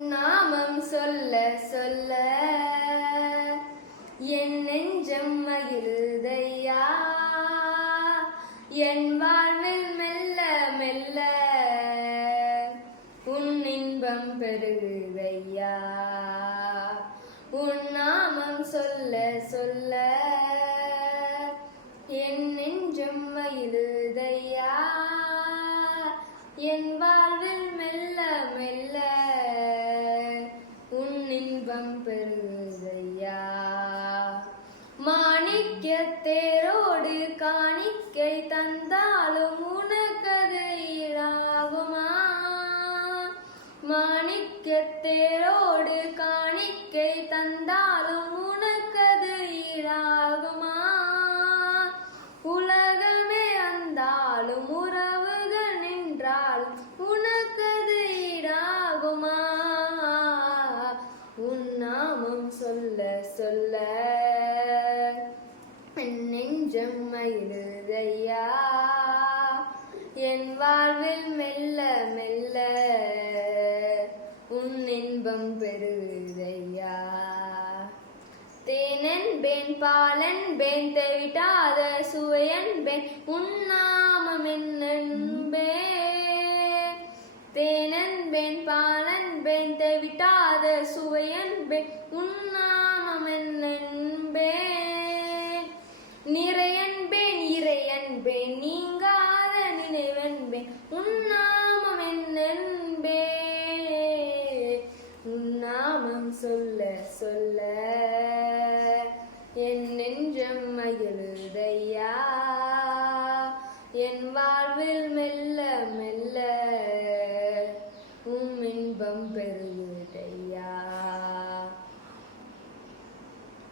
நாமம் சொல்ல சொல்ல என் நெஞ்சம் மகிழுதையா, என் வாழ்வில் மெல்ல மெல்ல உன் இன்பம் பெருகுதையா. உன் நாமம் சொல்ல சொல்ல என் நெஞ்சம் மகிழுதையா, என் வாழ்வில் மெல்ல மெல்ல உன் இன்பம் பெருகுதையா. மாணிக்க தேரோடு காணிக்கை தந்தாலும் உனக்கது ஈடாகுமா? மாணிக்க தேரோடு காணிக்கை தந்தாலும் உனக்கது ஈடாகுமா? உலகமே அந்தாலும் உறவுகள் நின்றாலும் உனக்கது ஈடாகுமா? உன் நாமம் சொல்ல சொல்ல என் நெஞ்சம் மகிழுதையா, என் வாழ்வில் மெல்ல மெல்ல உன் இன்பம் பெருகுதையா. தேனன்பேன் பாலன்பேன் தெவிட்டாத சுவையன்பேன் உன் நாமம் என்னன்பேன். தேனன்பேன் பாலன்பேன் தெவிட்டாத சுவையன்பேன் உன் நாமம் என்னன்பேன். நிறையன்பேன் இறையன்பேன் நீங்காத நினைவன்பேன் உன் நாமம் என்னன்பேன். உன் நாமம் சொல்ல சொல்ல